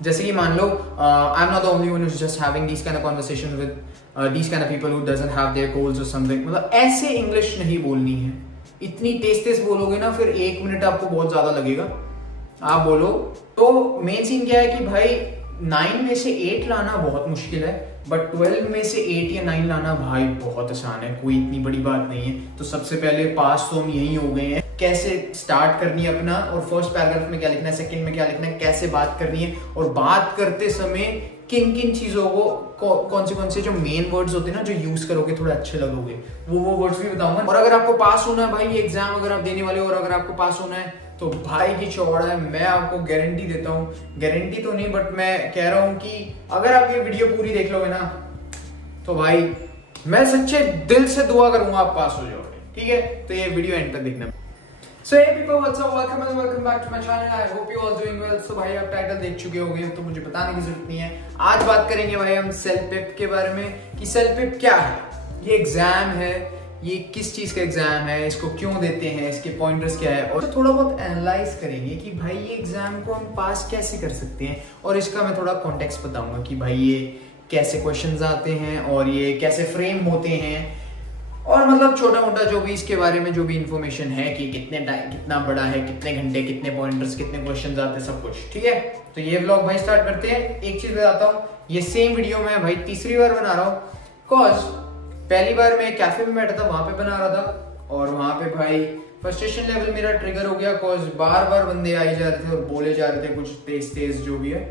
जैसे कि मान लो I am not the only one who is just having these kind of conversation with these kind of people who doesn't have their goals और something. मतलब ऐसे English नहीं बोलनी है, इतनी तेज तेज बोलोगे ना फिर 1 मिनट आपको बहुत ज्यादा लगेगा। आप बोलो तो मेन सीन क्या है कि भाई 9 में से 8 लाना बहुत मुश्किल है, बट 12 में से 8 या 9 लाना भाई बहुत आसान है, कोई इतनी बड़ी बात नहीं है। तो सबसे पहले पास तो हम यही हो गए हैं, कैसे स्टार्ट करनी है अपना, और फर्स्ट पैराग्राफ में क्या लिखना है, सेकंड में क्या लिखना है, कैसे बात करनी है, और बात करते समय किन किन चीजों को कौन से जो मेन वर्ड्स होते हैं ना जो यूज करोगे थोड़े अच्छे लगोगे, वो वर्ड्स भी बताऊंगा। और अगर आपको पास होना है भाई, ये एग्जाम अगर आप देने वाले हो और अगर आपको पास होना है तो भाई की चौड़ा है, मैं आपको गारंटी देता हूँ, गारंटी तो नहीं बट मैं कह रहा हूँ कि अगर आप ये वीडियो पूरी देख लोगे ना तो भाई मैं सच्चे दिल से दुआ करूंगा आप पास हो जाओगे, ठीक है। तो ये वीडियो एंड तक देखना। So hey people, what's up? Welcome and welcome back to my channel. I hope you all doing well. So भाई आप टाइटल देख चुके होंगे तो मुझे बताने की जरूरत नहीं है। आज बात करेंगे भाई हम सेल्फ पिप के बारे में कि सेल्फ पिप क्या है, ये एग्जाम है, ये किस चीज का एग्जाम है, इसको क्यों देते हैं, इसके पॉइंटर्स क्या है, और तो थोड़ा बहुत एनालाइज करेंगे कि भाई ये एग्जाम को हम पास कैसे कर सकते हैं, और इसका मैं थोड़ा कॉन्टेक्स्ट बताऊंगा कि भाई ये कैसे क्वेश्चंस आते हैं और ये कैसे फ्रेम होते हैं, और मतलब छोटा मोटा जो भी इसके बारे में जो भी इंफॉर्मेशन है कि कितना बड़ा है, कितने घंटे, कितने पॉइंटर्स, कितने क्वेश्चंस आते हैं, सब कुछ, ठीक है। तो ये व्लॉग भाई स्टार्ट करते हैं। एक चीज बताता हूँ, ये सेम वीडियो मैं भाई तीसरी बार बना रहा हूँ, कॉज पहली बार मैं कैफे में बैठा था, वहां पे बना रहा था, और वहां पे भाई फ्रस्ट्रेशन लेवल मेरा ट्रिगर हो गया, कॉज बार बार बंदे आई जा रहे थे और बोले जा रहे थे कुछ तेज तेज जो भी है,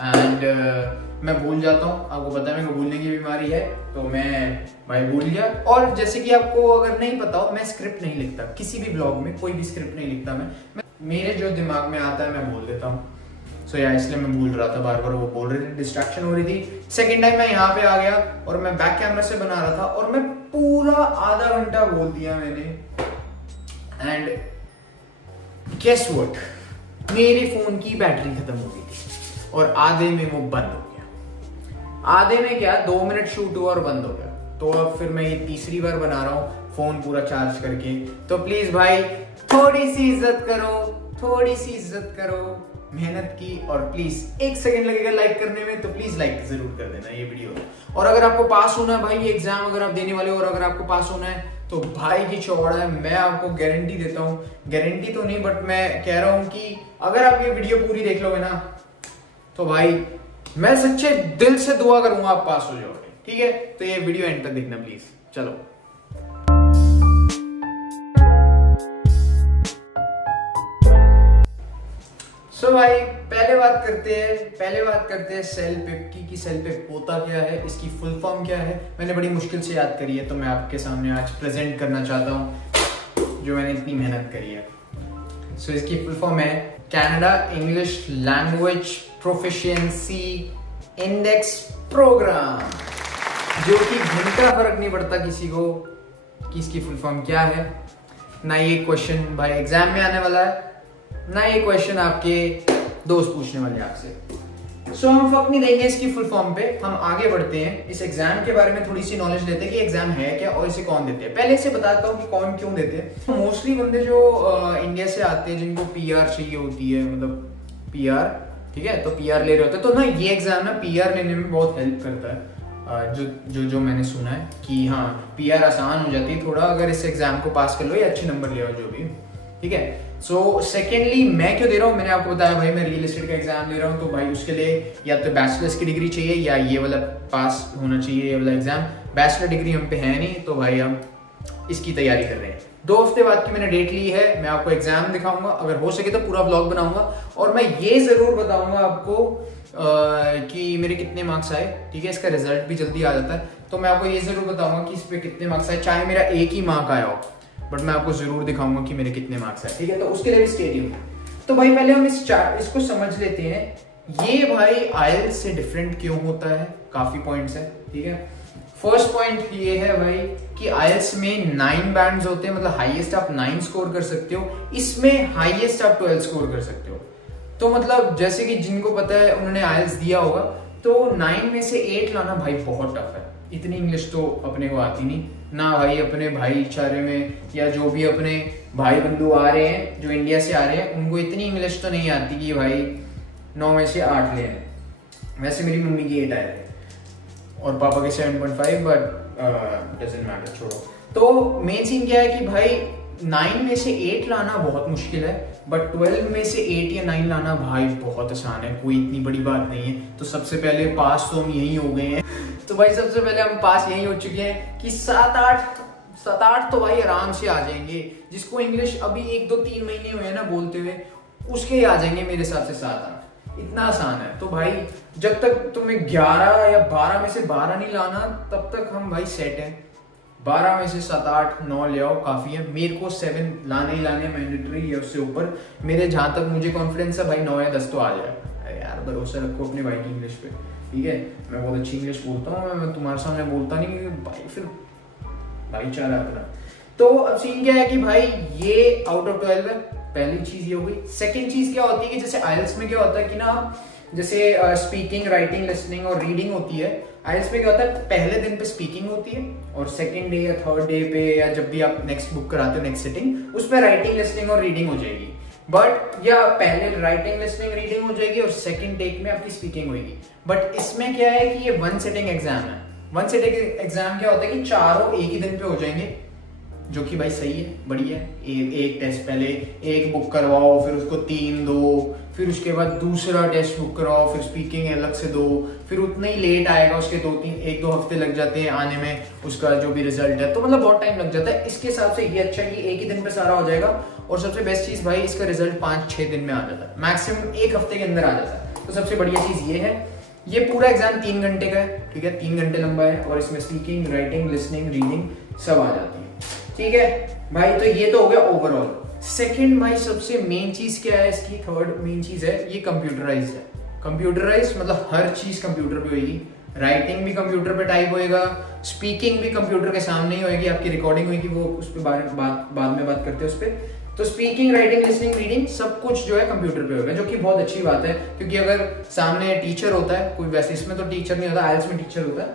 एंड मैं भूल जाता हूँ, आपको पता है मेरे को भूलने की बीमारी है, तो मैं भाई भूल गया। और जैसे कि आपको अगर नहीं पता हो, मैं स्क्रिप्ट नहीं लिखता किसी भी ब्लॉग में, कोई भी स्क्रिप्ट नहीं लिखता मैं मेरे जो दिमाग में आता है मैं बोल देता हूँ। सो यार इसलिए मैं भूल रहा था, बार बार वो बोल रहे थे, डिस्ट्रैक्शन हो रही थी। सेकेंड टाइम मैं यहाँ पे आ गया और मैं बैक कैमरा से बना रहा था और मैं पूरा आधा घंटा बोल दिया मैंने, एंड गेस व्हाट, मेरे फोन की बैटरी खत्म हो गई थी और आधे में वो बंद हो गया। आधे में क्या 2 मिनट शूट हुआ और बंद हो गया। तो अब फिर मैं ये तीसरी बार बना रहा हूँ फोन पूरा चार्ज करके। तो प्लीज भाई थोड़ी सी इज्जत करो, थोड़ी सी इज्जत करो मेहनत की, और प्लीज 1 सेकंड लगेगा लाइक करने में, तो प्लीज लाइक जरूर कर देना ये वीडियो। और अगर आपको पास होना है भाई, ये एग्जाम अगर आप देने वाले हो और अगर आपको पास होना है तो भाई की चौड़ा है, मैं आपको गारंटी देता हूँ, गारंटी तो नहीं बट मैं कह रहा हूँ कि अगर आप ये वीडियो पूरी देख लोगे ना तो भाई मैं सच्चे दिल से दुआ करूंगा आप पास हो जाओगे, ठीक है। तो ये वीडियो एंड तक देखना प्लीज। चलो सो भाई पहले बात करते हैं सेल्फ पिप की, कि सेल्फ पिप होता क्या है, इसकी फुल फॉर्म क्या है। मैंने बड़ी मुश्किल से याद करी है, तो मैं आपके सामने आज प्रेजेंट करना चाहता हूँ जो मैंने इतनी मेहनत करी है। सो इसकी फुल फॉर्म है Canada English language proficiency index programme, जो कि घंटा फर्क नहीं पड़ता किसी को कि इसकी फुल फॉर्म क्या है। ना ये क्वेश्चन भाई एग्जाम में आने वाला है, ना ये क्वेश्चन आपके दोस्त पूछने वाले आपसे। सो हम फर्क नहीं देंगे इसकी फुल फॉर्म पे, हम आगे बढ़ते हैं। इस एग्जाम के बारे में थोड़ी सी नॉलेज लेते हैं कि एग्जाम है क्या और इसे कौन देते हैं। पहले से बताता हूँ कि कौन क्यों देते हैं। मोस्टली बंदे जो इंडिया से आते हैं जिनको PR चाहिए होती है, मतलब PR, ठीक है, तो PR ले रहे होते हैं, तो ना ये एग्जाम ना PR लेने में बहुत हेल्प करता है। जो मैंने सुना है कि हाँ PR आसान हो जाती है थोड़ा अगर इस एग्जाम को पास कर लो या अच्छे नंबर ले आओ जो भी, ठीक है। सो सेकेंडली मैं क्यों दे रहा हूँ, मैंने आपको बताया भाई मैं रियल एस्टेट का एग्जाम दे रहा हूँ, तो भाई उसके लिए या तो बैचलर्स की डिग्री चाहिए या ये वाला पास होना चाहिए, ये वाला एग्जाम। बैचलर डिग्री हम पे है नहीं, तो भाई हम इसकी तैयारी कर रहे हैं। 2 हफ्ते बाद की मैंने डेट ली है, मैं आपको एग्जाम दिखाऊंगा, अगर हो सके तो पूरा व्लॉग बनाऊंगा, और मैं ये जरूर बताऊंगा आपको कि मेरे कितने मार्क्स आए, ठीक है। इसका रिजल्ट भी जल्दी आ जाता है, तो मैं आपको ये जरूर बताऊंगा कि इस पे कितने मार्क्स आए, चाहे मेरा 1 ही मार्क आया हो, बट मैं आपको जरूर दिखाऊंगा कि मेरे कितने मार्क्स आए, ठीक है। तो उसके लिए भी स्टे ट्यून्ड। तो भाई पहले हम इसको समझ लेते हैं, ये भाई IELTS से डिफरेंट क्यों होता है, काफी पॉइंट्स है, ठीक है। फर्स्ट पॉइंट ये है भाई कि IELTS में 9 बैंड्स होते हैं, मतलब हाईएस्ट आप 9 स्कोर कर सकते हो, इसमें हाईएस्ट आप 12 स्कोर कर सकते हो। तो मतलब जैसे कि जिनको पता है उन्होंने IELTS दिया होगा, तो 9 में से 8 लाना भाई बहुत टफ है। इतनी इंग्लिश तो अपने को आती नहीं ना भाई, अपने भाईचारे में या जो भी अपने भाई बंधु आ रहे हैं जो इंडिया से आ रहे हैं, उनको इतनी इंग्लिश तो नहीं आती कि भाई 9 में से 8 ले आए, वैसे मेरी मम्मी की 8 आए थे और पापा के 7.5, बट डजंट मैटर, छोड़ो। तो मेन सीन क्या है कि भाई 9 में से 8 लाना बहुत मुश्किल है, बट 12 में से 8 या 9 लाना भाई बहुत आसान है, कोई इतनी बड़ी बात नहीं है। तो सबसे पहले पास तो हम यही हो गए हैं। तो भाई सबसे पहले हम पास यही हो चुके हैं कि 7-8 तो भाई आराम से आ जाएंगे। जिसको इंग्लिश अभी 1-2-3 महीने हुए हैं ना बोलते हुए, उसके ही आ जाएंगे मेरे हिसाब से 7-8, इतना आसान है। तो भाई जब तक तुम्हें 11 या 12 में से 12 नहीं लाना, तब तक हम भाई सेट हैं। 12 में से 7-8-9 ले आओ, काफी है। मेरे को 7 लाने ही लाने मैंडेटरी है, उससे ऊपर मेरे जहां तक मुझे कॉन्फिडेंस है भाई 9 या 10 तो आ जाएगा। अरे यार भरोसा रखो अपने भाई की इंग्लिश पे, ठीक है। मैं बहुत अच्छी इंग्लिश बोलता हूँ, मैं तुम्हारे सामने बोलता नहीं क्योंकि भाई फिर भाईचारा अपना। तो अब सीन क्या है कि भाई ये आउट ऑफ 12 है, पहली चीज ये हो गई। सेकंड चीज क्या होती है कि जैसे आइल्स में क्या होता है कि ना, जैसे स्पीकिंग, राइटिंग, लिसनिंग और रीडिंग होती है। आइल्स में क्या होता है, पहले दिन पे स्पीकिंग होती है और सेकंड डे या थर्ड डे पे या जब भी आप नेक्स्ट बुक कराते हो, नेक्स्ट सिटिंग, उसमें राइटिंग, लिसनिंग और रीडिंग हो जाएगी। बट या पहले राइटिंग, लिसनिंग, रीडिंग हो जाएगी और सेकंड टेक में आपकी स्पीकिंग होगी। बट इसमें क्या है कि ये 1 सिटिंग एग्जाम है। 1 सिटिंग एग्जाम क्या होता है कि चारों एक ही दिन पे हो जाएंगे, जो कि भाई सही है, बढ़िया है। एक टेस्ट पहले एक बुक करवाओ, फिर उसको 3 दो, फिर उसके बाद दूसरा टेस्ट बुक कराओ, फिर स्पीकिंग अलग से दो, फिर उतना ही लेट आएगा, उसके 1-2 हफ्ते लग जाते हैं आने में उसका जो भी रिजल्ट है। तो मतलब बहुत टाइम लग जाता है। इसके हिसाब से ये अच्छा है कि एक ही दिन पे सारा हो जाएगा। और सबसे बेस्ट चीज भाई, इसका रिजल्ट 5-6 दिन में आ जाता है, मैक्सिमम 1 हफ्ते के अंदर आ जाता है। तो सबसे बढ़िया चीज ये है। ये पूरा एग्जाम 3 घंटे का है, ठीक है, 3 घंटे लंबा है और इसमें स्पीकिंग, राइटिंग, लिसनिंग, रीडिंग सब आ जाती है, ठीक है भाई। तो ये तो हो गया ओवरऑल। सेकंड भाई सबसे मेन चीज क्या है इसकी, थर्ड मेन चीज है, ये कंप्यूटराइज है। कंप्यूटराइज मतलब हर चीज कंप्यूटर पे होगी, राइटिंग भी कंप्यूटर पे टाइप होएगा, स्पीकिंग भी कंप्यूटर के सामने ही होएगी, आपकी रिकॉर्डिंग होगी, वो उस पर बाद में बात करते हैं उस पर। तो स्पीकिंग, राइटिंग, लिसनिंग, रीडिंग सब कुछ जो है कंप्यूटर पे होगा, जो कि बहुत अच्छी बात है। क्योंकि अगर सामने टीचर होता है कोई, वैसे इसमें तो टीचर नहीं होता, आइल्स में टीचर होता है,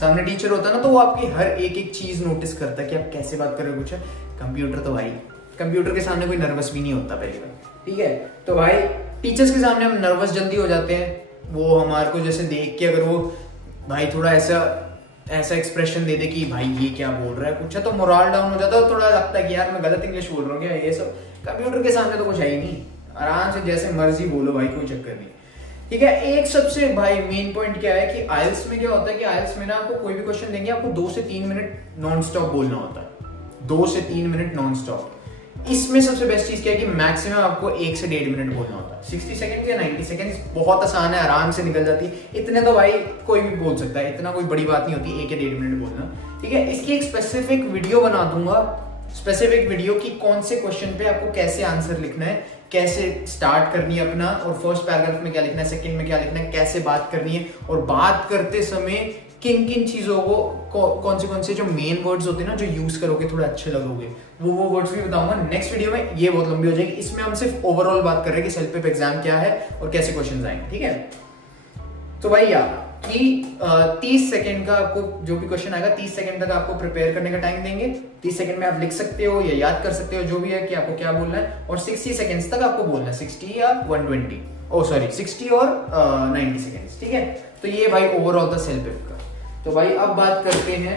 सामने टीचर होता है ना, तो वो आपकी हर एक चीज नोटिस करता है कि आप कैसे बात कर रहे हो कुछ है। कंप्यूटर तो भाई, कंप्यूटर के सामने कोई नर्वस भी नहीं होता पहली बार, ठीक है। तो भाई टीचर्स के सामने हम नर्वस जल्दी हो जाते हैं। वो हमारे को जैसे देख के अगर वो भाई थोड़ा ऐसा एक्सप्रेशन दे दे कि भाई ये क्या बोल रहा है कुछ है, तो मोरल डाउन हो जाता है, थोड़ा लगता है कि यार मैं गलत इंग्लिश बोल रहा हूँ क्या। ये सब कंप्यूटर के सामने तो कुछ है ही नहीं, आराम से जैसे मर्जी बोलो भाई, कोई चक्कर नहीं, ठीक है। एक सबसे भाई मेन पॉइंट क्या है कि आइल्स में क्या होता है कि आइल्स में ना आपको कोई भी क्वेश्चन देंगे, आपको 2 से 3 मिनट नॉन स्टॉप बोलना होता है, 2 से 3 मिनट नॉन स्टॉप। इसमें सबसे बेस्ट चीज क्या है कि मैक्सिमम आपको 1 से 1.5 मिनट बोलना होता है। 60 सेकंड या 90 सेकंड बहुत आसान है, आराम से निकल जाती है। इतने तो भाई कोई भी बोल सकता है, इतना कोई बड़ी बात नहीं होती 1 या 1.5 मिनट बोलना, ठीक है। इसकी एक स्पेसिफिक वीडियो बना दूंगा, स्पेसिफिक वीडियो की कौन से क्वेश्चन पे आपको कैसे आंसर लिखना है, कैसे स्टार्ट करनी है अपना, और फर्स्ट पैराग्राफ में क्या लिखना है, सेकंड में क्या लिखना है, कैसे बात करनी है, और बात करते समय किन किन चीजों को कौन से जो मेन वर्ड्स होते हैं ना, जो यूज करोगे थोड़ा अच्छे लगोगे, वो वर्ड्स भी बताऊंगा नेक्स्ट वीडियो में। ये बहुत लंबी हो जाएगी, इसमें हम सिर्फ ओवरऑल बात कर रहे हैं कि सेल्फ पेपर एग्जाम क्या है और कैसे क्वेश्चन आएंगे, ठीक है। तो भाई यार कि 30 सेकंड का आपको जो भी क्वेश्चन आएगा 30 सेकंड तक आपको प्रिपेयर करने का टाइम देंगे। 30 सेकंड में आप लिख सकते हो या याद कर सकते हो, जो भी है कि आपको क्या बोलना है, और 60 सेकंड्स तक आपको बोलना है, 60 या 120, 60 और 90 सेकंड्स, ठीक है। तो ये भाई ओवरऑल था सेल्फ पेपर का। तो भाई अब बात करते हैं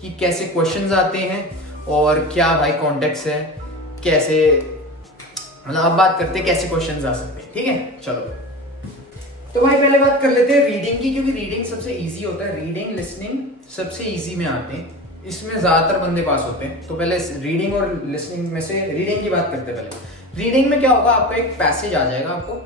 कि कैसे क्वेश्चंस आते हैं और क्या भाई कॉन्टेक्स्ट है, कैसे मतलब अब बात करते हैं कैसे क्वेश्चंस आ सकते हैं, ठीक है। चलो तो भाई पहले बात कर लेते हैं रीडिंग की, क्योंकि रीडिंग सबसे इजी होता है, रीडिंग लिसनिंग सबसे इजी में आते हैं, इसमें ज्यादातर बंदे पास होते हैं। तो पहले रीडिंग और लिसनिंग में से रीडिंग की बात करते हैं। पहले रीडिंग में क्या होगा, आपको एक पैसेज आ जाएगा, आपको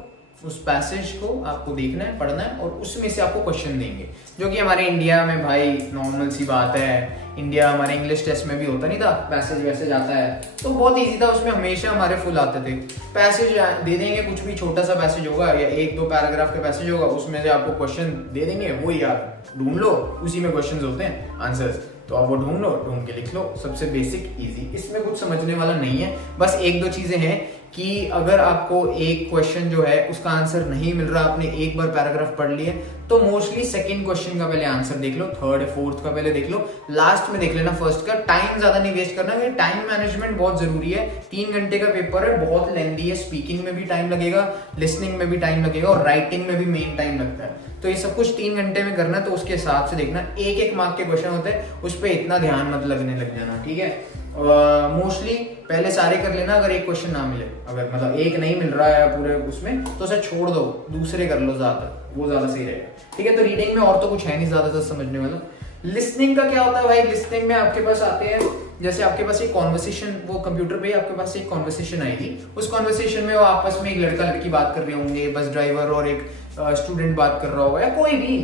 उस पैसेज को आपको देखना है, पढ़ना है, और उसमें से आपको क्वेश्चन देंगे, जो कि हमारे इंडिया में भाई नॉर्मल सी बात है। इंडिया हमारे इंग्लिश टेस्ट में भी होता नहीं था, पैसेज वैसेज आता है, तो बहुत इजी था, उसमें हमेशा हमारे फुल आते थे। पैसेज दे देंगे, कुछ भी छोटा सा पैसेज होगा या 1-2 पैराग्राफ का पैसेज होगा, उसमें से आपको क्वेश्चन दे देंगे, वो यार ढूंढ लो, उसी में क्वेश्चन होते हैं आंसर्स, तो आप वो ढूंढ लो, ढूंढ के लिख लो। सबसे बेसिक इजी, इसमें कुछ समझने वाला नहीं है, बस 1-2 चीजें हैं कि अगर आपको एक क्वेश्चन जो है उसका आंसर नहीं मिल रहा, आपने एक बार पैराग्राफ पढ़ लिया, तो मोस्टली सेकंड क्वेश्चन का पहले आंसर देख लो, थर्ड फोर्थ का पहले देख लो, लास्ट में देख लेना फर्स्ट का। टाइम ज्यादा नहीं वेस्ट करना है, टाइम मैनेजमेंट बहुत जरूरी है। 3 घंटे का पेपर है, बहुत लेंथी है, स्पीकिंग में भी टाइम लगेगा, लिसनिंग में भी टाइम लगेगा और राइटिंग में भी मेन टाइम लगता है। तो ये सब कुछ 3 घंटे में करना, तो उसके हिसाब से देखना। एक मार्क के क्वेश्चन होते हैं, उस पर इतना ध्यान मत लगने लग जाना, ठीक है। मोस्टली पहले सारे कर लेना, अगर एक क्वेश्चन ना मिले, अगर मतलब एक नहीं मिल रहा है पूरे उसमें, तो उसे छोड़ दो, दूसरे कर लो ज्यादा, वो ज्यादा सही रहेगा, ठीक है। तो रीडिंग में और तो कुछ है नहीं ज्यादा समझने वाला। लिसनिंग का क्या होता है भाई, लिसनिंग में आपके पास आते हैं, जैसे आपके पास एक कॉन्वर्सेशन, वो कंप्यूटर पे आपके पास एक कॉन्वर्सेशन आएगी, उस कॉन्वर्सेशन में वो आपस में एक लड़का लड़की बात कर रहे होंगे, बस ड्राइवर और एक स्टूडेंट बात कर रहा होगा, या कोई भी,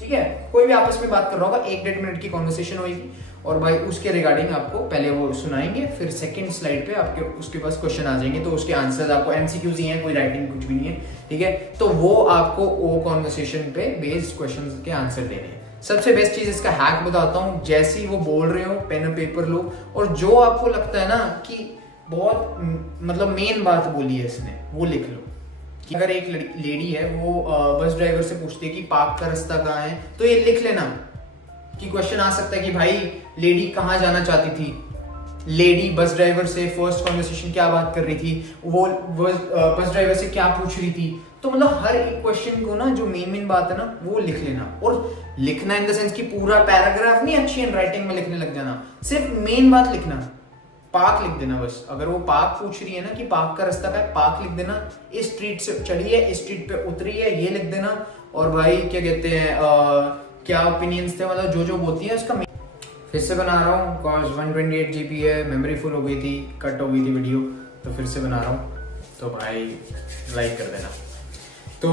ठीक है, कोई भी आपस में बात कर रहा होगा, 1-1.5 मिनट की कॉन्वर्सेशन होगी, और भाई उसके रिगार्डिंग आपको पहले वो सुनाएंगे, फिर सेकंड स्लाइड पे आपके उसके पास क्वेश्चन आ जाएंगे, तो उसके आंसर्स आपको एमसीक्यूज ही हैं, कोई राइटिंग कुछ भी नहीं है, ठीक है। तो वो आपको वो कॉन्वर्सेशन पे बेस्ड क्वेश्चंस के आंसर देने हैं। सबसे बेस्ट चीज इसका हैक बताता हूँ, जैसे ही वो बोल रहे हो पेन और पेपर लो, और जो आपको लगता है ना कि बहुत मतलब मेन बात बोली है इसने, वो लिख लो। कि अगर एक लेडी है, वो बस ड्राइवर से पूछती है कि पार्क का रास्ता कहाँ है, तो ये लिख लेना कि क्वेश्चन आ सकता है कि भाई लेडी कहाँ जाना चाहती थी, लेडी बस ड्राइवर से फर्स्ट कॉन्वर्सेशन क्या बात कर रही थी, वो बस ड्राइवर से क्या पूछ रही थी। तो मतलब हर एक क्वेश्चन को ना जो मेन बात है ना वो लिख लेना, और लिखना इन द सेंस कि पूरा पैराग्राफ नहीं, अच्छी हैंडराइटिंग में लिखने लग जाना, सिर्फ मेन बात लिखना। पार्क लिख देना बस, अगर वो पार्क पूछ रही है ना कि पार्क का रास्ता का है, पार्क लिख देना, इस स्ट्रीट से चढ़ी है, इस स्ट्रीट पे उतरी है, ये लिख देना। और भाई क्या कहते हैं, क्या ओपिनियंस थे, मतलब जो बोलती है उसका। फिर से बना रहा हूँ, कॉज 128 GB है, मेमोरी फुल हो गई थी, कट हो गई थी वीडियो, तो फिर से बना रहा हूँ, तो भाई लाइक कर देना। तो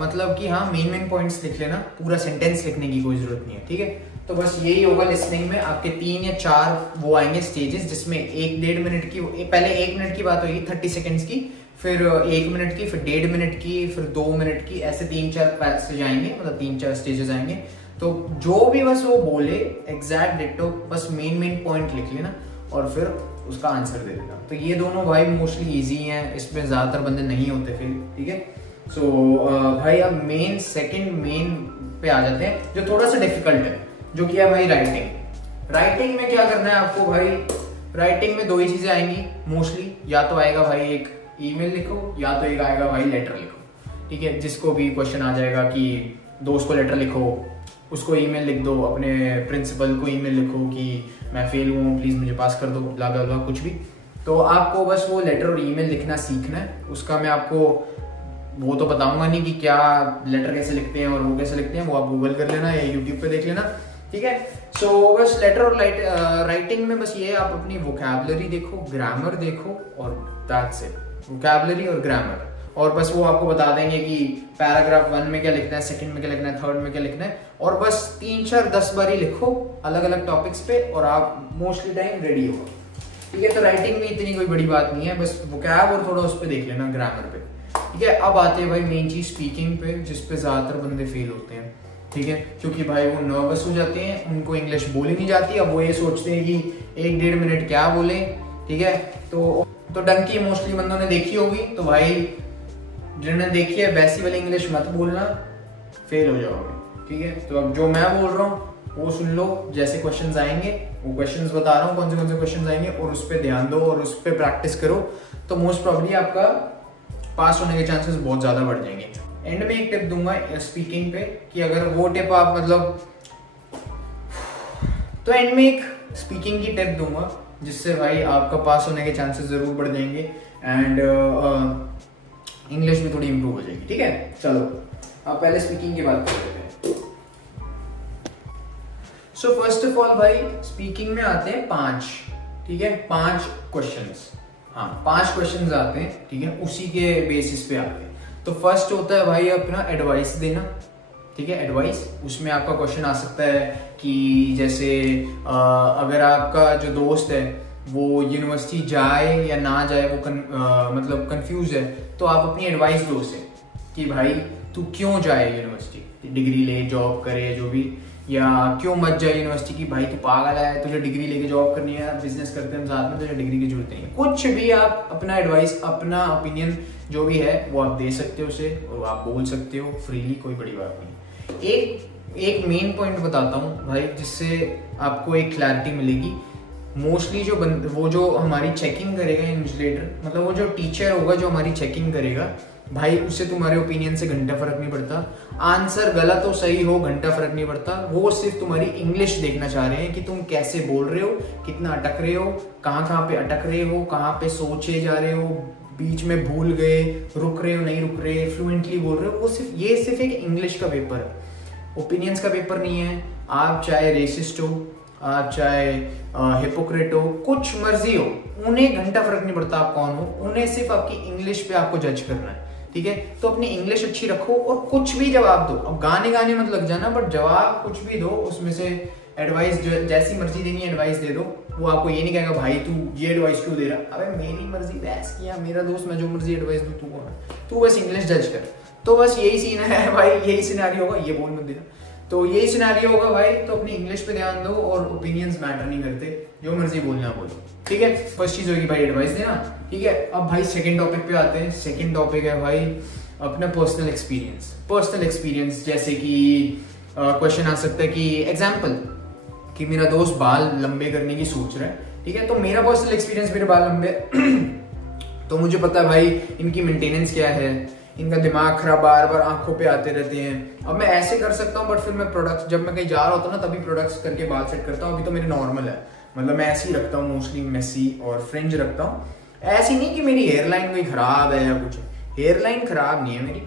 मतलब कि हाँ, मेन पॉइंट्स लिख लेना, पूरा सेंटेंस लिखने की कोई जरूरत नहीं है, ठीक है। तो बस यही होगा लिसनिंग में, आपके 3 या 4 वो आएंगे स्टेजेस, जिसमें 1-1.5 मिनट की, पहले 1 मिनट की बात होगी 30 सेकेंड्स की, फिर 1 मिनट की, फिर 1.5 मिनट की, फिर 2 मिनट की, ऐसे 3-4 पैसेज आएंगे, मतलब 3-4 स्टेजेस आएंगे। तो जो भी बस वो बोले एग्जैक्ट डिट्टो, बस मेन पॉइंट लिख लेना और फिर उसका आंसर दे देना। तो ये दोनों भाई मोस्टली इजी हैं, इसमें ज्यादातर बंदे नहीं होते फिर, ठीक है। सो भाई अब सेकंड मेन पे आ जाते हैं, जो थोड़ा सा डिफिकल्ट है, जो कि है भाई राइटिंग। राइटिंग में क्या करना है आपको भाई, राइटिंग में 2 ही चीजें आएंगी मोस्टली, या तो आएगा भाई एक ईमेल लिखो, या तो एक आएगा भाई लेटर लिखो, ठीक है। जिसको भी क्वेश्चन आ जाएगा कि दोस्त को लेटर लिखो, उसको ईमेल लिख दो, अपने प्रिंसिपल को ईमेल लिखो कि मैं फेल हुआ हूँ, प्लीज मुझे पास कर दो, ब्ला ब्ला ब्ला, कुछ भी। तो आपको बस वो लेटर और ईमेल लिखना सीखना है। उसका मैं आपको वो तो बताऊंगा नहीं कि क्या लेटर कैसे लिखते हैं और वो कैसे लिखते हैं, वो आप गूगल कर लेना या यूट्यूब पे देख लेना, ठीक है। सो बस लेटर और राइटिंग में बस ये, आप अपनी वोकैबुलरी देखो, ग्रामर देखो, और दैट्स इट। वोकैबुलरी और ग्रामर, और बस वो आपको बता देंगे कि पैराग्राफ 1 में क्या लिखना है, सेकंड में क्या लिखना है, थर्ड में क्या लिखना है, और बस 3-4-10 बार ही लिखो अलग अलग टॉपिक्स पे, और आप मोस्टली टाइम रेडी हो, ठीक है। तो राइटिंग में इतनी कोई बड़ी बात नहीं है, बस वोकैब और थोड़ा उस पर देख लेना, ग्रामर पे, ठीक है। अब आते हैं भाई मेन चीज स्पीकिंग पे, जिसपे ज्यादातर बंदे फेल होते हैं, ठीक है, क्योंकि भाई वो नर्वस हो जाते हैं, उनको इंग्लिश बोली नहीं जाती, अब वो ये सोचते हैं कि 1-1.5 मिनट क्या बोले, ठीक है। तो डंकी मोस्टली बंदों ने देखी होगी, तो भाई जिन्होंने देखी है वैसी वाली इंग्लिश मत बोलना, फेल हो जाओगे, ठीक है। तो अब जो मैं बोल रहा हूँ वो सुन लो, जैसे क्वेश्चंस आएंगे वो क्वेश्चंस बता रहा हूँ, कौन से क्वेश्चंस आएंगे, और उस पर ध्यान दो और उस पर प्रैक्टिस करो, तो मोस्ट प्रॉब्ली आपका पास होने के चांसेस बहुत ज्यादा बढ़ जाएंगे। एंड में एक टिप दूंगा स्पीकिंग पे, कि अगर वो टिप आप मतलब, तो एंड में एक स्पीकिंग की टिप दूंगा जिससे भाई आपका पास होने के चांसेस जरूर बढ़ जाएंगे, एंड इंग्लिश भी थोड़ी इंप्रूव हो जाएगी, ठीक है। चलो अब पहले स्पीकिंग की बात कर लेते हैं। सो फर्स्ट ऑफ ऑल भाई स्पीकिंग में आते हैं 5, ठीक है, 5 क्वेश्चंस, हाँ 5 क्वेश्चंस आते हैं, ठीक है, उसी के बेसिस पे आते हैं। तो फर्स्ट होता है भाई अपना एडवाइस देना, ठीक है, एडवाइस। उसमें आपका क्वेश्चन आ सकता है कि जैसे अगर आपका जो दोस्त है वो यूनिवर्सिटी जाए या ना जाए, वो मतलब कंफ्यूज है, तो आप अपनी एडवाइस दो उसे कि भाई तू क्यों जाए यूनिवर्सिटी, डिग्री ले, जॉब करे, जो भी, या क्यों मत जाए यूनिवर्सिटी की भाई तू पागल है, तुझे डिग्री लेके जॉब करनी है, बिजनेस करते हैं साथ में, तुझे डिग्री की जरूरत नहीं है। कुछ भी आप अपना एडवाइस, अपना ओपिनियन जो भी है वो आप दे सकते हो उसे, और आप बोल सकते हो फ्रीली, कोई बड़ी बात नहीं। एक मेन पॉइंट बताता हूँ भाई जिससे आपको एक क्लैरिटी मिलेगी। मोस्टली वो जो हमारी चेकिंग करेगा इन्विजिलेटर, मतलब वो जो टीचर होगा जो हमारी चेकिंग करेगा भाई, उससे तुम्हारे ओपिनियन से घंटा फर्क नहीं पड़ता। आंसर गलत हो सही हो घंटा फर्क नहीं पड़ता। वो सिर्फ तुम्हारी इंग्लिश देखना चाह रहे हैं कि तुम कैसे बोल रहे हो, कितना अटक रहे हो, कहाँ पे अटक रहे हो, कहाँ पे सोचे जा रहे हो, बीच में भूल गए, रुक रहे हो नहीं रुक रहे, फ्लुएंटली बोल रहे हो। वो सिर्फ एक इंग्लिश का पेपर है, ओपिनियंस का पेपर नहीं है। आप चाहे रेसिस्ट हो, आप चाहे हिपोक्रेट हो, कुछ मर्जी हो, उन्हें घंटा फर्क नहीं पड़ता आप कौन हो, उन्हें सिर्फ आपकी इंग्लिश पे आपको जज करना है, ठीक है। तो अपनी इंग्लिश अच्छी रखो और कुछ भी जवाब दो। अब गाने मत लग जाना, बट जवाब कुछ भी दो, उसमें से एडवाइस जैसी मर्जी देनी है एडवाइस दे दो। वो आपको ये नहीं कहेगा भाई तू ये एडवाइस क्यों दे रहा, अबे मेरी मर्जी बहस किया, मेरा दोस्त, मैं जो मर्जी एडवाइस दूं, तू कौन है, तू बस इंग्लिश जज कर। तो बस यही सीन है भाई, यही सिनेरियो होगा, ये बोल मत देना, तो यही सिनेरियो होगा भाई। तो अपनी इंग्लिश पे ध्यान दो और ओपिनियंस मैटर नहीं करते, जो मर्जी बोलना बोलो, ठीक है। फर्स्ट चीज होगी भाई एडवाइस देना, ठीक है। अब भाई सेकंड टॉपिक पे आते हैं। सेकंड टॉपिक है भाई अपना पर्सनल एक्सपीरियंस। पर्सनल एक्सपीरियंस जैसे कि क्वेश्चन आ सकता है कि एग्जाम्पल कि मेरा दोस्त बाल लंबे करने की सोच रहा है, ठीक है। तो मेरा पर्सनल एक्सपीरियंस, मेरे बाल लंबे तो मुझे पता है भाई इनकी मेंटेनेंस क्या है, इनका दिमाग खराब बार बार आंखों पे आते रहते हैं। अब मैं ऐसे कर सकता हूँ, बट फिर मैं प्रोडक्ट्स, जब मैं कहीं जा रहा होता हूँ ना तभी प्रोडक्ट्स करके बाल सेट करता हूँ। अभी तो मेरे नॉर्मल है, मतलब मैं ऐसे ही रखता हूँ, मोस्टली मेसी और फ्रिंज रखता हूँ। ऐसी नहीं कि मेरी हेयर लाइन कोई खराब है या कुछ, हेयर लाइन खराब नहीं है मेरी,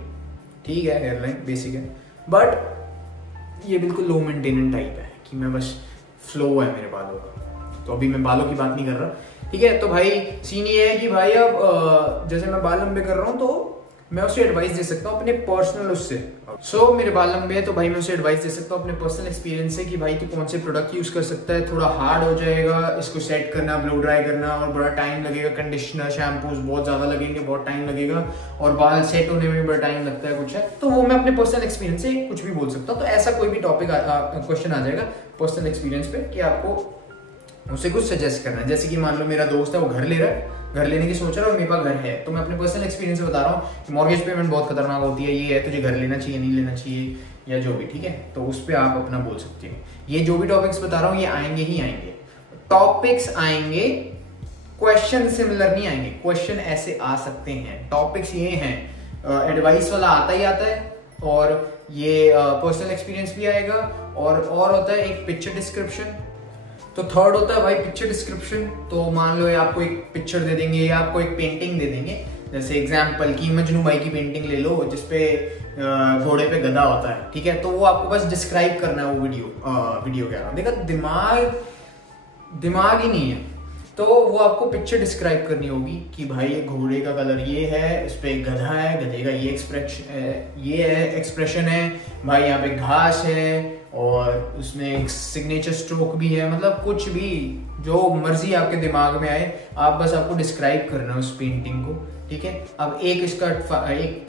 ठीक है, हेयर लाइन बेसिक है, बट ये बिल्कुल लो मेंटेनेंस टाइप है कि मैं बस फ्लो है मेरे बालों का। तो अभी मैं बालों की बात नहीं कर रहा, ठीक है। तो भाई सीन ये है कि भाई अब जैसे मैं बाल लंबे कर रहा हूँ तो मैं उसे एडवाइस दे सकता हूँ अपने पर्सनल उससे। सो मेरे बाल लंबे है तो भाई मैं उसे एडवाइस दे सकता हूँ अपने पर्सनल एक्सपीरियंस से कि भाई तू कौन से प्रोडक्ट यूज कर सकता है। थोड़ा हार्ड हो जाएगा इसको सेट करना, ब्लो ड्राई करना, और बड़ा टाइम लगेगा। कंडीशनर, शैम्पूज बहुत ज्यादा लगेंगे, बहुत टाइम लगेगा, और बाल सेट होने में भी बड़ा टाइम लगता है कुछ है। तो वो मैं अपने पर्सनल एक्सपीरियंस से कुछ भी बोल सकता हूँ। तो ऐसा कोई भी टॉपिक क्वेश्चन आ जाएगा पर्सनल एक्सपीरियंस पे कि आपको उसे कुछ सजेस्ट करना है। जैसे कि मान लो मेरा दोस्त है, वो घर ले रहा है, घर लेने की सोच रहा है और मेरे पास घर है, तो मैं अपने पर्सनल एक्सपीरियंस से बता रहा हूँ कि मॉर्गेज पेमेंट बहुत खतरनाक होती है, ये है, तुझे घर लेना चाहिए नहीं लेना चाहिए, या जो भी, ठीक है। तो उस पर आप अपना बोल सकते हो। ये जो भी टॉपिक्स बता रहा हूँ ये आएंगे ही आएंगे, टॉपिक्स आएंगे, क्वेश्चन सिमिलर नहीं आएंगे। क्वेश्चन ऐसे आ सकते हैं, टॉपिक्स ये हैं, एडवाइस वाला आता ही आता है, और ये पर्सनल एक्सपीरियंस भी आएगा, और होता है एक पिक्चर डिस्क्रिप्शन। तो थर्ड होता है भाई पिक्चर डिस्क्रिप्शन। तो मान लो ये आपको एक पिक्चर दे देंगे या आपको एक पेंटिंग दे देंगे, जैसे एग्जांपल की मजनू भाई की पेंटिंग ले लो जिसपे घोड़े पे गधा होता है, ठीक है। तो वो आपको बस डिस्क्राइब करना है, वो वीडियो कह रहा हूँ, देखा दिमाग ही नहीं है, तो वो आपको पिक्चर डिस्क्राइब करनी होगी कि भाई ये घोड़े का कलर ये है, इस पे एक गधा है, गधे का ये एक्सप्रेशन है भाई, यहाँ पे घास है, और उसमें एक सिग्नेचर स्ट्रोक भी है। मतलब कुछ भी जो मर्जी आपके दिमाग में आए, आप बस आपको डिस्क्राइब करना है उस पेंटिंग को, ठीक है। अब एक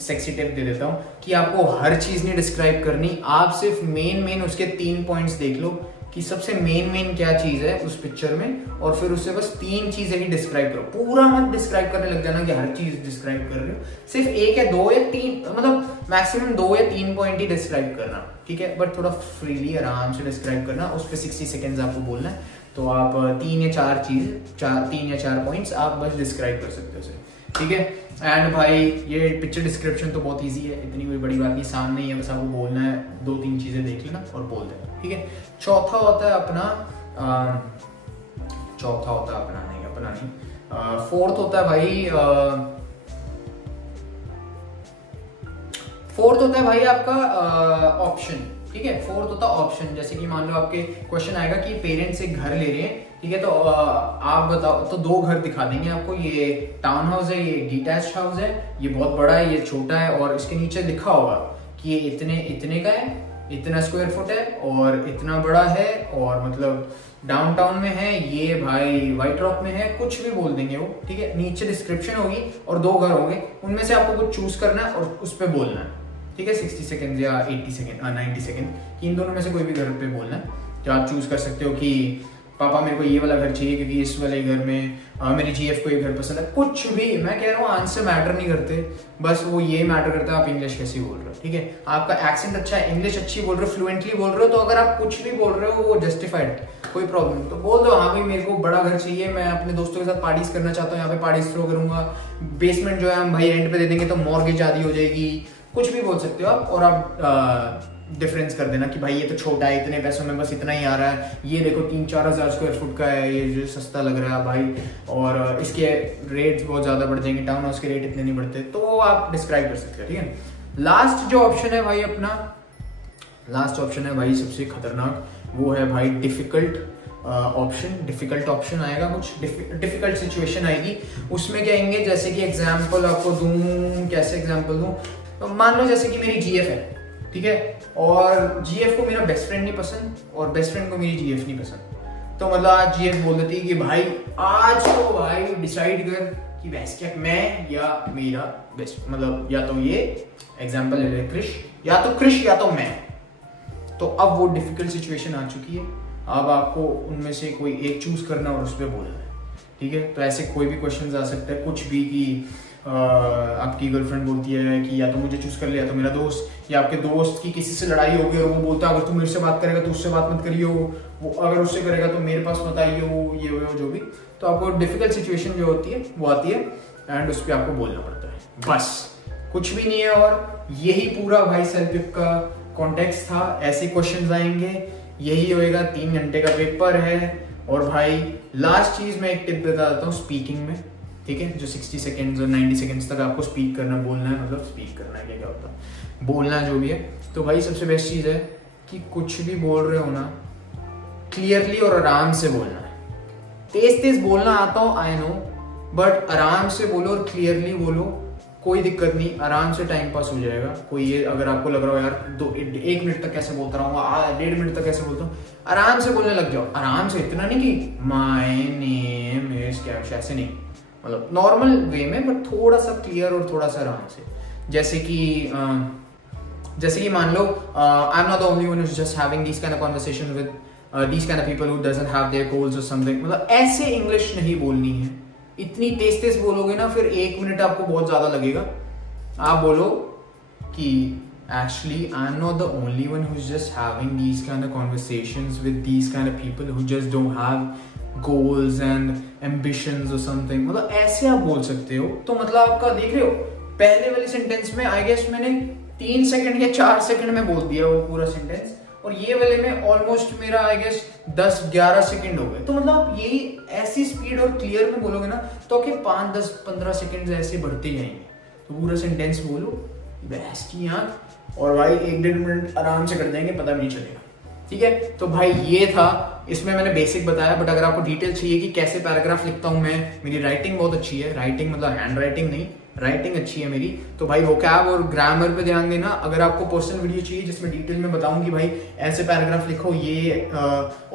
सेक्सी टिप दे देता हूँ कि आपको हर चीज नहीं डिस्क्राइब करनी, आप सिर्फ मेन उसके 3 पॉइंट्स देख लो कि सबसे मेन क्या चीज है उस पिक्चर में, और फिर उससे बस 3 चीजें ही डिस्क्राइब करो। पूरा मत डिस्क्राइब करने लग जाना कि हर चीज डिस्क्राइब कर रहे हो, सिर्फ 1 या 2 या 3, मतलब मैक्सिमम 2 या 3 पॉइंट ही डिस्क्राइब करना, ठीक है। बट थोड़ा फ्रीली आराम से डिस्क्राइब करना, उस पर 60 सेकेंड्स आपको बोलना है। तो आप 3 या 4 पॉइंट्स आप बस डिस्क्राइब कर सकते हो उसे, ठीक है। एंड भाई ये पिक्चर डिस्क्रिप्शन तो बहुत इजी है, इतनी कोई बड़ी बात नहीं, सामने ही है, बस आपको बोलना है, 2-3 चीजें देख लेना और बोल देना, ठीक है। चौथा होता है अपना फोर्थ होता है भाई आपका ऑप्शन, ठीक है। फोर्थ होता है ऑप्शन। जैसे कि मान लो आपके क्वेश्चन आएगा कि पेरेंट्स एक घर ले रहे हैं, ठीक है, तो आप बताओ, तो 2 घर दिखा देंगे आपको, ये टाउन हाउस है, ये डिटैच्ड हाउस है, ये बहुत बड़ा है, ये छोटा है, और इसके नीचे लिखा होगा कि ये इतने का है, इतना स्क्वायर फुट है, और इतना बड़ा है, और मतलब डाउनटाउन में है, ये भाई व्हाइट रॉक में है, कुछ भी बोल देंगे वो, ठीक है। नीचे डिस्क्रिप्शन होगी और 2 घर होंगे, उनमें से आपको कुछ चूज करना है और उस पर बोलना है, ठीक है, 60 सेकेंड या 80 सेकेंड 90 सेकेंड, इन दोनों में से कोई भी घर पे बोलना है। तो आप चूज कर सकते हो कि पापा मेरे को ये वाला घर चाहिए क्योंकि इस वाले घर में मेरी जीएफ को ये घर पसंद है। कुछ भी, मैं कह रहा हूँ आंसर मैटर नहीं करते, बस वो ये मैटर करता है आप इंग्लिश कैसी बोल रहे हो। ठीक है, आपका एक्सेंट अच्छा है, इंग्लिश अच्छी बोल रहे हो, फ्लुएंटली बोल रहे हो, तो अगर आप कुछ भी बोल रहे हो वो जस्टिफाइड, कोई प्रॉब्लम नहीं। तो बोल दो हाँ भाई मेरे को बड़ा घर चाहिए, मैं अपने दोस्तों के साथ पार्टीज करना चाहता हूँ, यहाँ पे पार्टीज थ्रो करूंगा, बेसमेंट जो है हम भाई रेंट पे दे देंगे तो मॉर्गेज आदि हो जाएगी, कुछ भी बोल सकते हो आप। और आप डिफरेंस कर देना कि भाई ये तो छोटा है, इतने पैसों में बस इतना ही आ रहा है, ये देखो 3-4 हज़ार स्क्वायर फुट का है, ये जो सस्ता लग रहा है भाई, और इसके रेट्स बहुत ज़्यादा बढ़ जाएंगे, टाउन हाउस के रेट इतने नहीं बढ़ते, तो वो आप डिस्क्राइब कर सकते हो। ठीक है, लास्ट जो ऑप्शन है भाई अपना, लास्ट ऑप्शन है भाई सबसे खतरनाक, वो है भाई डिफिकल्ट ऑप्शन। डिफिकल्ट ऑप्शन आएगा, कुछ डिफिकल्ट सिचुएशन आएगी, उसमें क्या आएंगे, जैसे कि एग्जाम्पल आपको दूं, कैसे एग्जाम्पल दूं, तो मान लो जैसे कि मेरी जीएफ है, ठीक है, और जीएफ को मेरा बेस्ट फ्रेंड नहीं पसंद और बेस्ट फ्रेंड को मेरी जीएफ नहीं पसंद, तो मतलब आज जीएफ बोल देती है कि भाई आज तो भाई डिसाइड कर कि बेस्ट क्या, मैं या मेरा बेस्ट, मतलब या तो ये एग्जाम्पल ले ले क्रिश, या तो क्रिश या तो मैं। तो अब वो डिफिकल्ट सिचुएशन आ चुकी है, अब आपको उनमें से कोई एक चूज करना और उस पर बोलना है। ठीक है, तो ऐसे कोई भी क्वेश्चन आ सकता है, कुछ भी, कि आपकी गर्लफ्रेंड बोलती है कि या तो मुझे चूज कर ले या तो मेरा दोस्त, या आपके दोस्त की किसी से लड़ाई होगी और वो बोलता है अगर तू मेरे से बात करेगा तो उससे बात मत करियो, वो अगर उससे करेगा तो मेरे पास मत आइयो, ये वो जो भी। तो आपको डिफिकल्ट सिचुएशन जो होती है वो आती है एंड उस पर आपको बोलना पड़ता है, बस कुछ भी नहीं है। और यही पूरा भाई सेल्फ हेल्प का कॉन्टेक्स्ट था, ऐसे क्वेश्चन आएंगे, यही होएगा, 3 घंटे का पेपर है। और भाई लास्ट चीज मैं एक टिप बता देता हूँ स्पीकिंग में, ठीक है, जो 60 सेकेंड्स और 90 सेकेंड्स तक आपको स्पीक करना, बोलना है, मतलब स्पीक करना है, क्या होता है बोलना जो भी है। तो भाई सबसे बेस्ट चीज है कि कुछ भी बोल रहे हो ना, क्लियरली और आराम से बोलना है। तेज तेज बोलना आता हो आई नो, बट आराम से बोलो और क्लियरली बोलो, कोई दिक्कत नहीं, आराम से टाइम पास हो जाएगा। कोई ये अगर आपको लग रहा हो यार 1 मिनट तक कैसे बोलता रहूंगा, 1.5 मिनट तक कैसे बोलता हूँ, आराम से बोलने लग जाओ, आराम से, इतना नहीं कि माय नेम इज कैश, ऐसे नहीं, मतलब नॉर्मल वे में, बट थोड़ा सा क्लियर और थोड़ा सा आराम से। जैसे कि मान लो I am not the only one who is just having this kind of conversation with these kind of people who doesn't have their goals or something, मतलब ऐसे इंग्लिश नहीं बोलनी है, इतनी तेज बोलोगे ना फिर 1 मिनट आपको बहुत ज्यादा लगेगा। आप बोलो कि actually I'm not the only one who's just having these kind of conversations with these kind of people who just don't have goals and ambitions or something, मतलब ऐसे आप बोल सकते हो। तो मतलब आपका देख रहे हो पहले वाली सेंटेंस में आई गेस मैंने 3 सेकंड या 4 सेकंड में बोल दिया वो पूरा सेंटेंस, और ये वाले में ऑलमोस्ट मेरा आई गेस 10-11 सेकंड हो गए। तो मतलब आप यही ऐसी स्पीड और क्लियर में बोलोगे ना तो कि 5-10-15 सेकंड ऐसे बढ़ते जाएंगे। तो पूरा सेंटेंस बोलो बहस की आंख, और भाई 1-1.5 मिनट आराम से कर देंगे, पता भी नहीं चलेगा। ठीक है, तो भाई ये था, इसमें मैंने बेसिक बताया, बट अगर आपको डिटेल चाहिए कि कैसे पैराग्राफ लिखता हूं मैं, मेरी राइटिंग बहुत अच्छी है, राइटिंग मतलब हैंड राइटिंग नहीं, राइटिंग अच्छी है मेरी, तो भाई वोकैब और ग्रामर पे ध्यान देना। अगर आपको पर्सनल वीडियो चाहिए जिसमें डिटेल में बताऊं कि भाई ऐसे पैराग्राफ लिखो, ये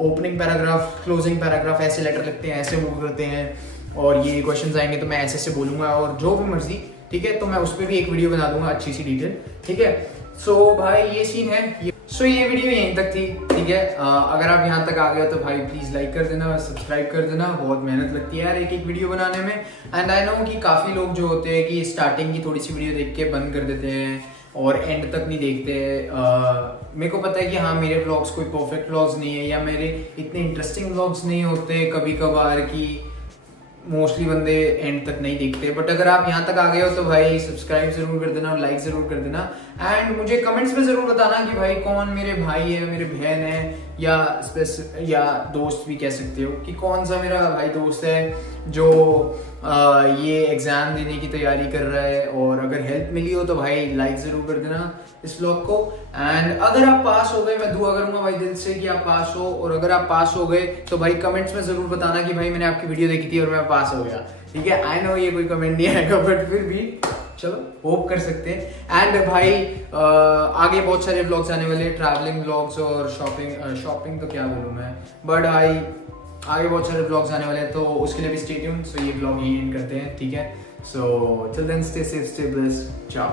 ओपनिंग पैराग्राफ, क्लोजिंग पैराग्राफ, ऐसे लेटर लिखते हैं, ऐसे मूव करते हैं, और ये क्वेश्चंस आएंगे तो मैं ऐसे बोलूंगा, और जो भी मर्जी, ठीक है, तो मैं उस पर भी एक वीडियो बना दूंगा अच्छी सी डिटेल। ठीक है, सो भाई ये सीन है। सो ये वीडियो यहीं तक थी। ठीक है, अगर आप यहाँ तक आ गए तो भाई प्लीज लाइक कर देना, सब्सक्राइब कर देना, बहुत मेहनत लगती है यार एक वीडियो बनाने में। एंड आई नो कि काफी लोग जो होते हैं कि स्टार्टिंग की थोड़ी सी वीडियो देख के बंद कर देते हैं और एंड तक नहीं देखते। मेरे को पता है कि हाँ मेरे व्लॉग्स कोई परफेक्ट व्लॉग्स नहीं है, या मेरे इतने इंटरेस्टिंग व्लॉग्स नहीं होते कभी कभार, की मोस्टली बंदे एंड तक नहीं देखते। बट अगर आप यहाँ तक आ गए हो तो भाई सब्सक्राइब जरूर कर देना और लाइक जरूर कर देना, एंड मुझे कमेंट्स में जरूर बताना कि भाई कौन मेरे भाई है, मेरे बहन है, या दोस्त भी कह सकते हो, कि कौन सा मेरा भाई दोस्त है जो ये एग्जाम देने की तैयारी कर रहा है। और अगर हेल्प मिली हो तो भाई लाइक जरूर कर देना इस व्लॉग को। एंड अगर आप पास हो गए, मैं दुआ करूंगा भाई दिल से कि आप पास हो, और अगर आप पास हो गए तो भाई कमेंट्स में जरूर बताना कि भाई मैंने आपकी वीडियो देखी थी और मैं पास हो गया। ठीक है, आई नो ये कोई कमेंट नहीं आएगा, बट फिर भी चलो होप कर सकते हैं। एंड भाई आगे बहुत सारे व्लॉग्स आने वाले, ट्रैवलिंग व्लॉग्स और शॉपिंग तो क्या बोलूं मैं, बट भाई आगे बहुत सारे व्लॉग्स आने वाले हैं, तो उसके लिए भी स्टे ट्यून्ड। सो ये व्लॉग यही एंड करते हैं। ठीक है, so till then stay safe, stay blessed, चाओ।